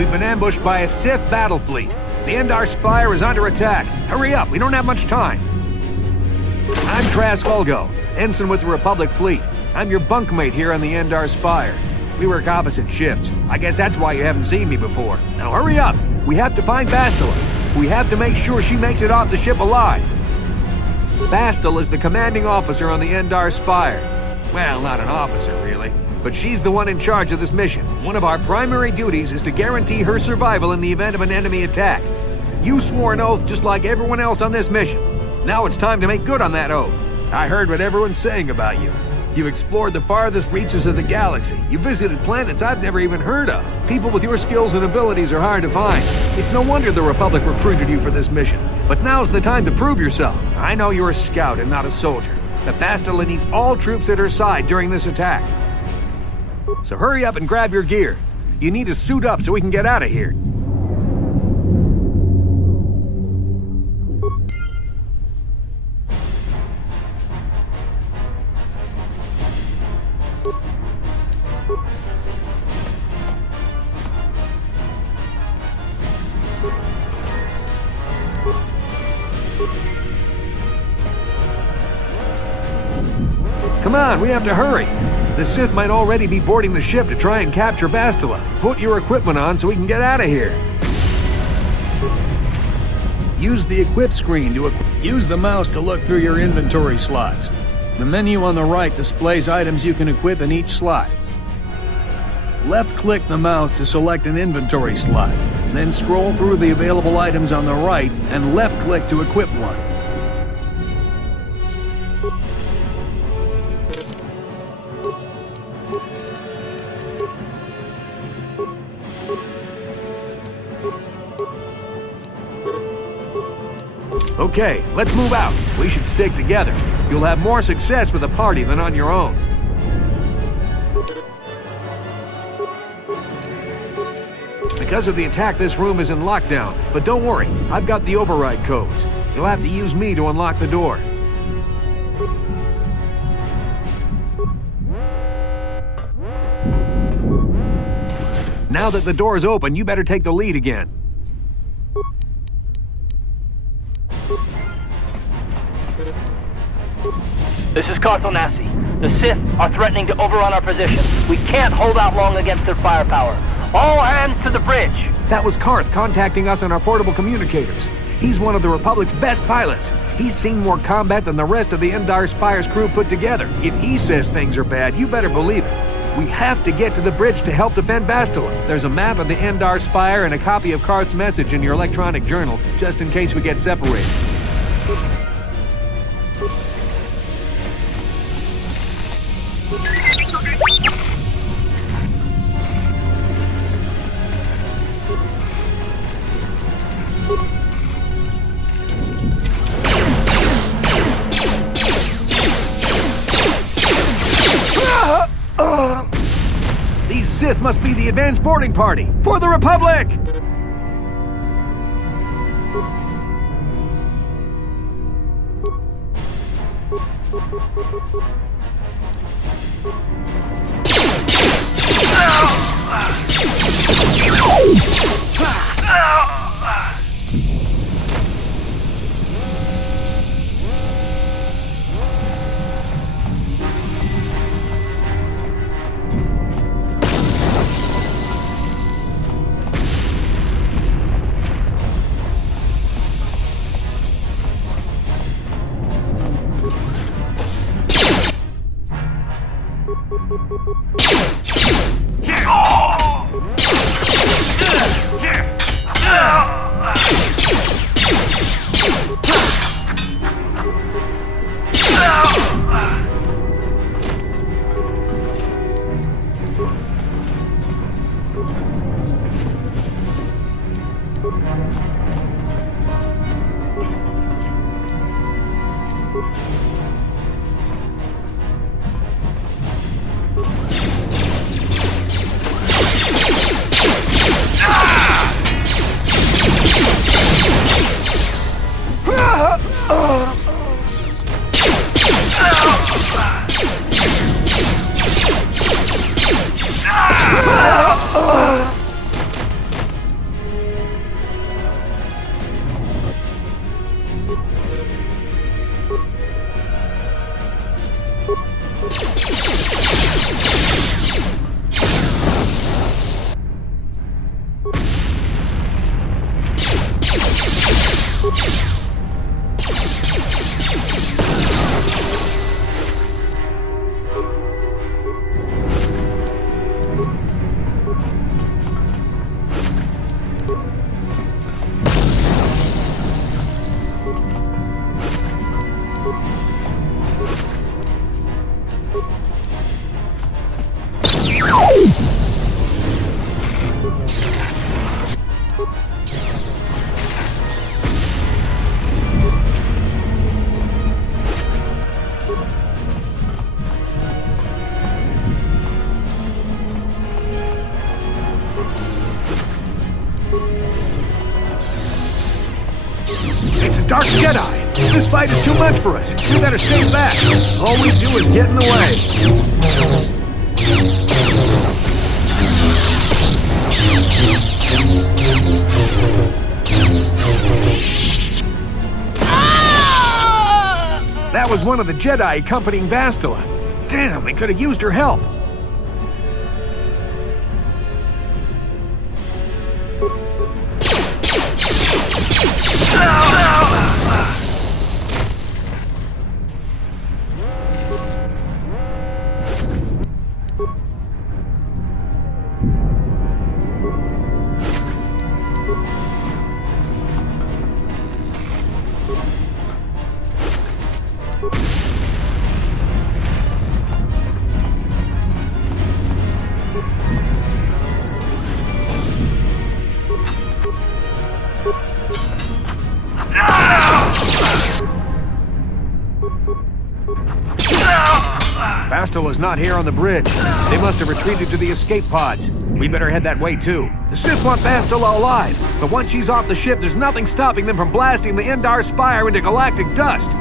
We've been ambushed by a Sith battle fleet. The Endar Spire is under attack. Hurry up, we don't have much time. I'm Trask Ulgo, ensign with the Republic fleet. I'm your bunkmate here on the Endar Spire. We work opposite shifts. I guess that's why you haven't seen me before. Now hurry up! We have to find Bastila. We have to make sure she makes it off the ship alive. Bastila is the commanding officer on the Endar Spire. Well, not an officer, really. But she's the one in charge of this mission. One of our primary duties is to guarantee her survival in the event of an enemy attack. You swore an oath just like everyone else on this mission. Now it's time to make good on that oath. I heard what everyone's saying about you. You've explored the farthest reaches of the galaxy. You visited planets I've never even heard of. People with your skills and abilities are hard to find. It's no wonder the Republic recruited you for this mission. But now's the time to prove yourself. I know you're a scout and not a soldier. But Bastila needs all troops at her side during this attack. So hurry up and grab your gear. You need to suit up so we can get out of here. Come on, we have to hurry. The Sith might already be boarding the ship to try and capture Bastila. Put your equipment on so we can get out of here. Use the equip screen to use the mouse to look through your inventory slots. The menu on the right displays items you can equip in each slot. Left-click the mouse to select an inventory slot. Then scroll through the available items on the right and left-click to equip one. Okay, let's move out. We should stick together. You'll have more success with a party than on your own. Because of the attack, this room is in lockdown. But don't worry, I've got the override codes. You'll have to use me to unlock the door. Now that the door is open, you better take the lead again. This is KoToR. The Sith are threatening to overrun our position. We can't hold out long against their firepower. All hands to the bridge! That was Karth contacting us on our portable communicators. He's one of the Republic's best pilots. He's seen more combat than the rest of the Endar Spire's crew put together. If he says things are bad, you better believe it. We have to get to the bridge to help defend Bastila. There's a map of the Endar Spire and a copy of Karth's message in your electronic journal, just in case we get separated. These Sith must be the advanced boarding party for the Republic! Dark Jedi! This fight is too much for us. We better stay back. All we do is get in the way. That was one of the Jedi accompanying Bastila. Damn, they could have used her help. Bastila's not here on the bridge. They must have retreated to the escape pods. We better head that way too. The Sith want Bastila alive, but once she's off the ship, there's nothing stopping them from blasting the Endar Spire into galactic dust.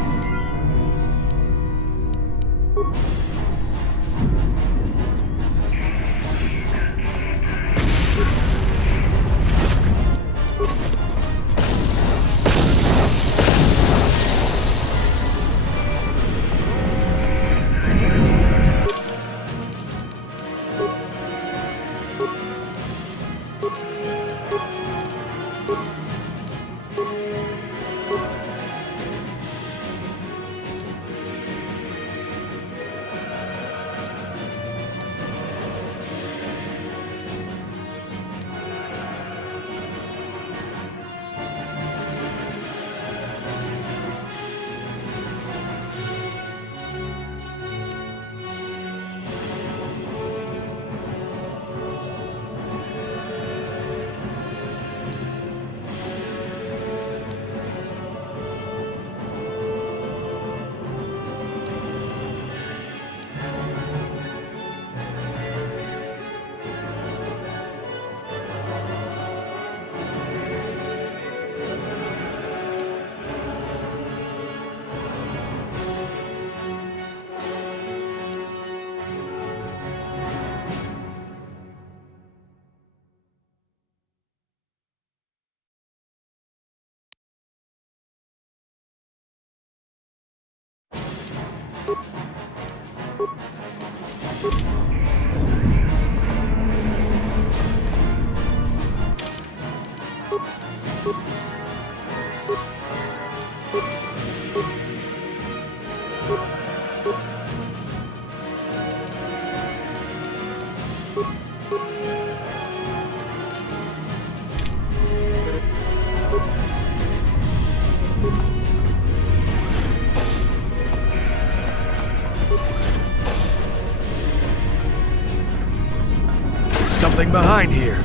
Something behind here.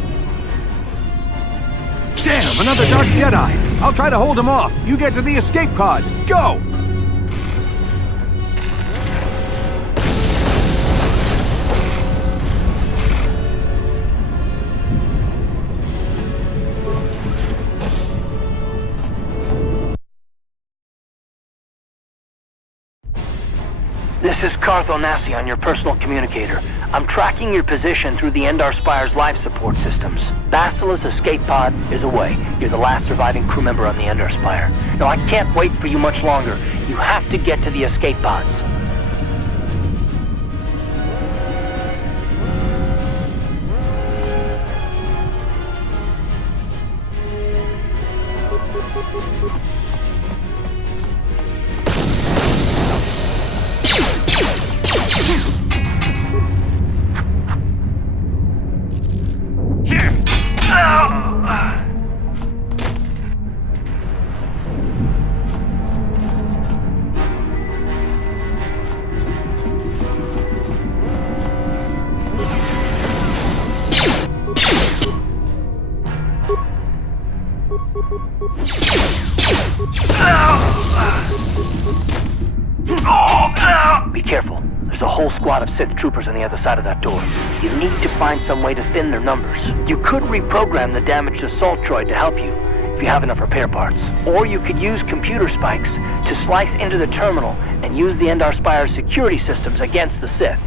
Damn, another Dark Jedi! I'll try to hold him off. You get to the escape pods. Go! This is KoToR on your personal communicator. I'm tracking your position through the Endar Spire's life support systems. Bastila's escape pod is away. You're the last surviving crew member on the Endar Spire. Now, I can't wait for you much longer. You have to get to the escape pods. Be careful. There's a whole squad of Sith troopers on the other side of that door. You need to find some way to thin their numbers. You could reprogram the damaged assault droid to help you, if you have enough repair parts. Or you could use computer spikes to slice into the terminal and use the Endar Spire's security systems against the Sith.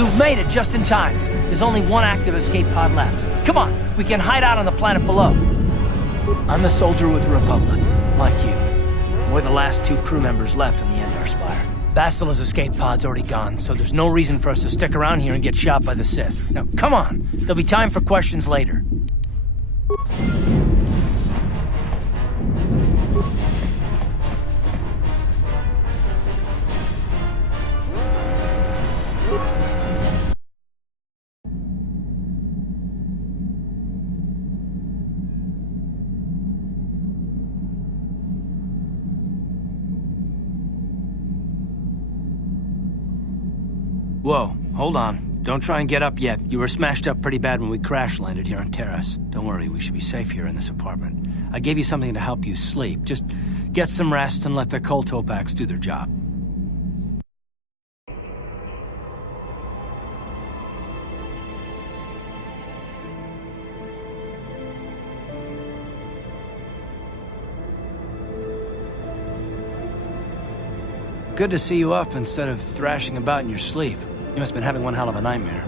You've made it just in time. There's only one active escape pod left. Come on, we can hide out on the planet below. I'm a soldier with the Republic, like you. We're the last 2 crew members left on the Endar Spire. Bastila's escape pod's already gone, so there's no reason for us to stick around here and get shot by the Sith. Now, come on! There'll be time for questions later. Whoa, hold on. Don't try and get up yet. You were smashed up pretty bad when we crash-landed here on Terrace. Don't worry, we should be safe here in this apartment. I gave you something to help you sleep. Just get some rest and let the KoToR packs do their job. Good to see you up instead of thrashing about in your sleep. You must have been having one hell of a nightmare.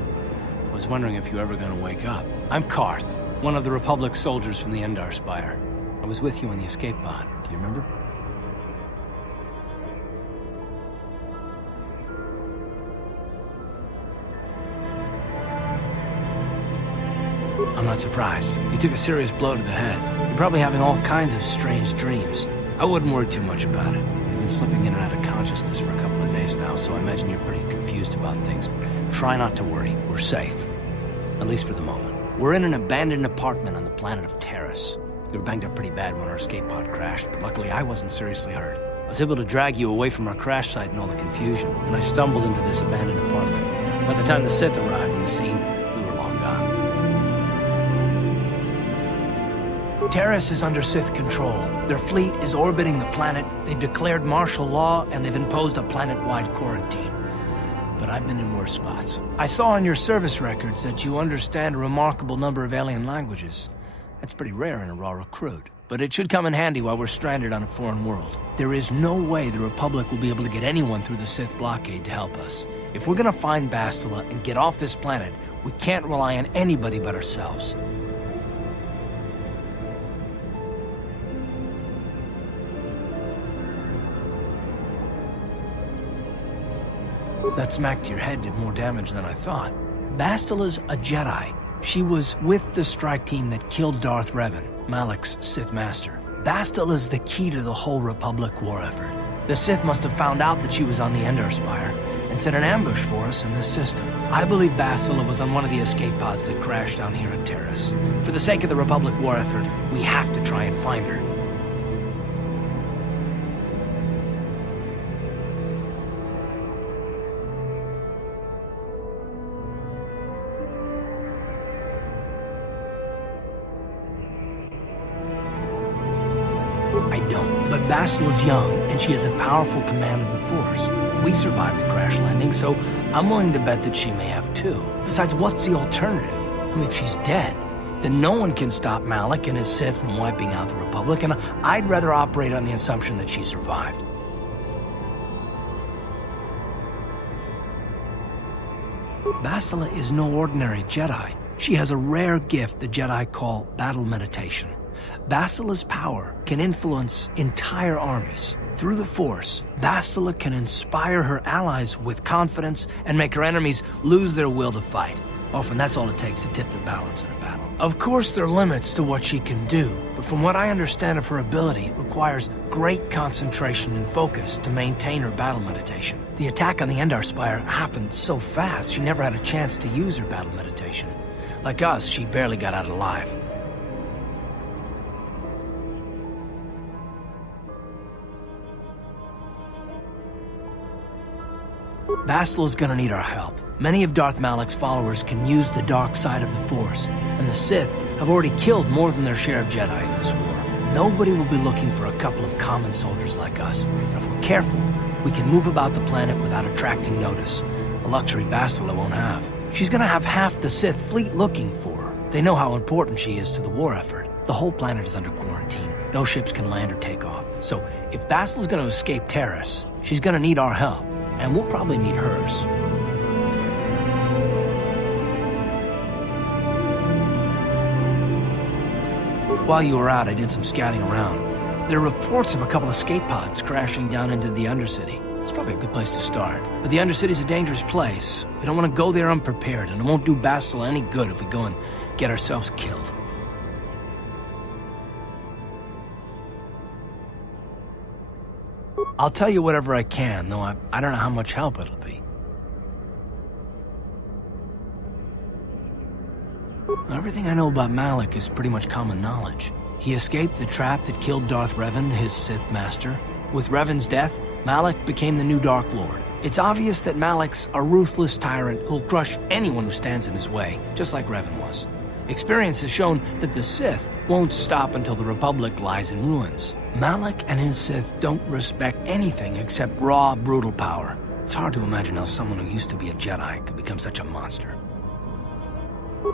I was wondering if you were ever going to wake up. I'm Karth, one of the Republic soldiers from the Endar Spire. I was with you on the escape pod. Do you remember? I'm not surprised. You took a serious blow to the head. You're probably having all kinds of strange dreams. I wouldn't worry too much about it. You've been slipping in and out of consciousness for a couple of days now, so I imagine you're pretty confused about things. Try not to worry. We're safe. At least for the moment. We're in an abandoned apartment on the planet of Terrace. You were banged up pretty bad when our escape pod crashed, but luckily I wasn't seriously hurt. I was able to drag you away from our crash site and all the confusion, and I stumbled into this abandoned apartment. By the time the Sith arrived on the scene, we were long gone. Terrace is under Sith control. Their fleet is orbiting the planet, they've declared martial law, and they've imposed a planet-wide quarantine. But I've been in worse spots. I saw on your service records that you understand a remarkable number of alien languages. That's pretty rare in a raw recruit, but it should come in handy while we're stranded on a foreign world. There is no way the Republic will be able to get anyone through the Sith blockade to help us. If we're gonna find Bastila and get off this planet, we can't rely on anybody but ourselves. That smack to your head did more damage than I thought. Bastila's a Jedi. She was with the strike team that killed Darth Revan, Malak's Sith master. Bastila's the key to the whole Republic war effort. The Sith must have found out that she was on the Endar Spire and set an ambush for us in this system. I believe Bastila was on one of the escape pods that crashed down here in Terrace. For the sake of the Republic war effort, we have to try and find her. I don't, but Bastila's young, and she has a powerful command of the Force. We survived the crash landing, so I'm willing to bet that she may have too. Besides, what's the alternative? I mean, if she's dead, then no one can stop Malak and his Sith from wiping out the Republic, and I'd rather operate on the assumption that she survived. Bastila is no ordinary Jedi. She has a rare gift the Jedi call battle meditation. Bastila's power can influence entire armies. Through the Force, Bastila can inspire her allies with confidence and make her enemies lose their will to fight. Often that's all it takes to tip the balance in a battle. Of course, there are limits to what she can do, but from what I understand of her ability, it requires great concentration and focus to maintain her battle meditation. The attack on the Endar Spire happened so fast, she never had a chance to use her battle meditation. Like us, she barely got out alive. Bastila's gonna need our help. Many of Darth Malak's followers can use the dark side of the Force, and the Sith have already killed more than their share of Jedi in this war. Nobody will be looking for a couple of common soldiers like us, and if we're careful, we can move about the planet without attracting notice, a luxury Bastila won't have. She's gonna have half the Sith fleet looking for her. They know how important she is to the war effort. The whole planet is under quarantine. No ships can land or take off. So if Bastila's gonna escape Terrace, she's gonna need our help. And we'll probably need hers. While you were out, I did some scouting around. There are reports of a couple escape pods crashing down into the Undercity. It's probably a good place to start. But the Undercity's a dangerous place. We don't want to go there unprepared, and it won't do Bastila any good if we go and get ourselves killed. I'll tell you whatever I can, though I don't know how much help it'll be. Everything I know about Malik is pretty much common knowledge. He escaped the trap that killed Darth Revan, his Sith master. With Revan's death, Malik became the new Dark Lord. It's obvious that Malik's a ruthless tyrant who'll crush anyone who stands in his way, just like Revan was. Experience has shown that the Sith won't stop until the Republic lies in ruins. Malik and his Sith don't respect anything except raw, brutal power. It's hard to imagine how someone who used to be a Jedi could become such a monster.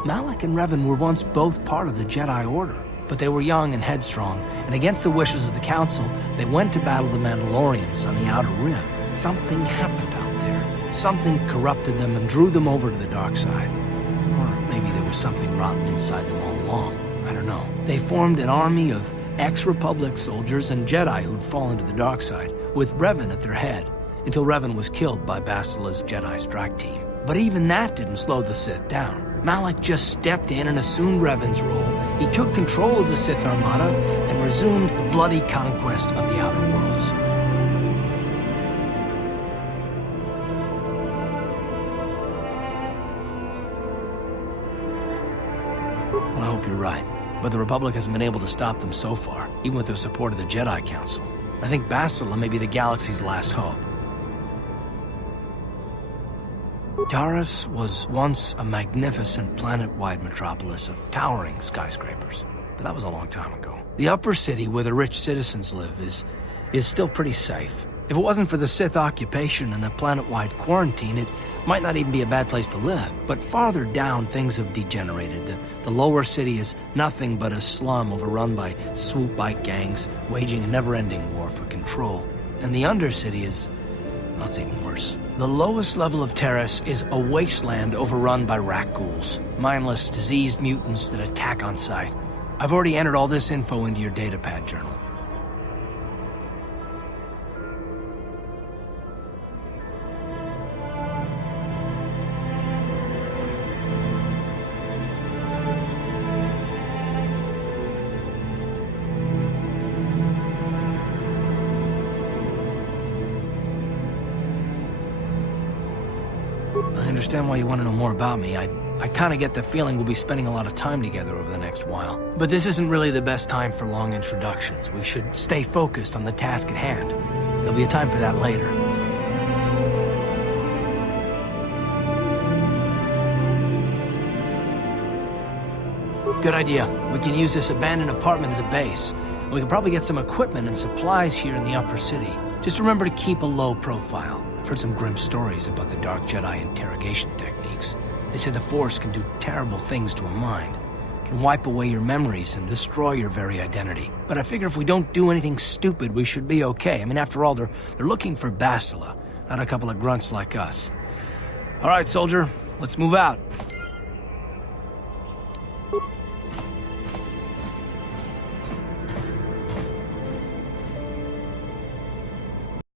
Malik and Revan were once both part of the Jedi Order, but they were young and headstrong, and against the wishes of the Council, they went to battle the Mandalorians on the Outer Rim. Something happened out there. Something corrupted them and drew them over to the dark side. Or maybe there was something rotten inside them all along. I don't know. They formed an army of ex-Republic soldiers and Jedi who'd fallen to the dark side, with Revan at their head, until Revan was killed by Bastila's Jedi strike team. But even that didn't slow the Sith down. Malik just stepped in and assumed Revan's role. He took control of the Sith Armada and resumed the bloody conquest of the Outer Worlds. Well, I hope you're right. But the Republic hasn't been able to stop them so far, even with the support of the Jedi Council. I think Bastila may be the galaxy's last hope. Taris was once a magnificent planet-wide metropolis of towering skyscrapers, but that was a long time ago. The upper city where the rich citizens live is still pretty safe. If it wasn't for the Sith occupation and the planet-wide quarantine, it might not even be a bad place to live. But farther down, things have degenerated. The lower city is nothing but a slum overrun by swoop bike gangs, waging a never-ending war for control. And the undercity is... well, it's even worse. The lowest level of Taris is a wasteland overrun by rat ghouls, mindless, diseased mutants that attack on sight. I've already entered all this info into your datapad journal. I understand why you want to know more about me. I kind of get the feeling we'll be spending a lot of time together over the next while. But this isn't really the best time for long introductions. We should stay focused on the task at hand. There'll be a time for that later. Good idea. We can use this abandoned apartment as a base. We can probably get some equipment and supplies here in the upper city. Just remember to keep a low profile. I've heard some grim stories about the Dark Jedi interrogation techniques. They say the Force can do terrible things to a mind. It can wipe away your memories and destroy your very identity. But I figure if we don't do anything stupid, we should be okay. I mean, after all, they're looking for Bastila, not a couple of grunts like us. All right, soldier, let's move out.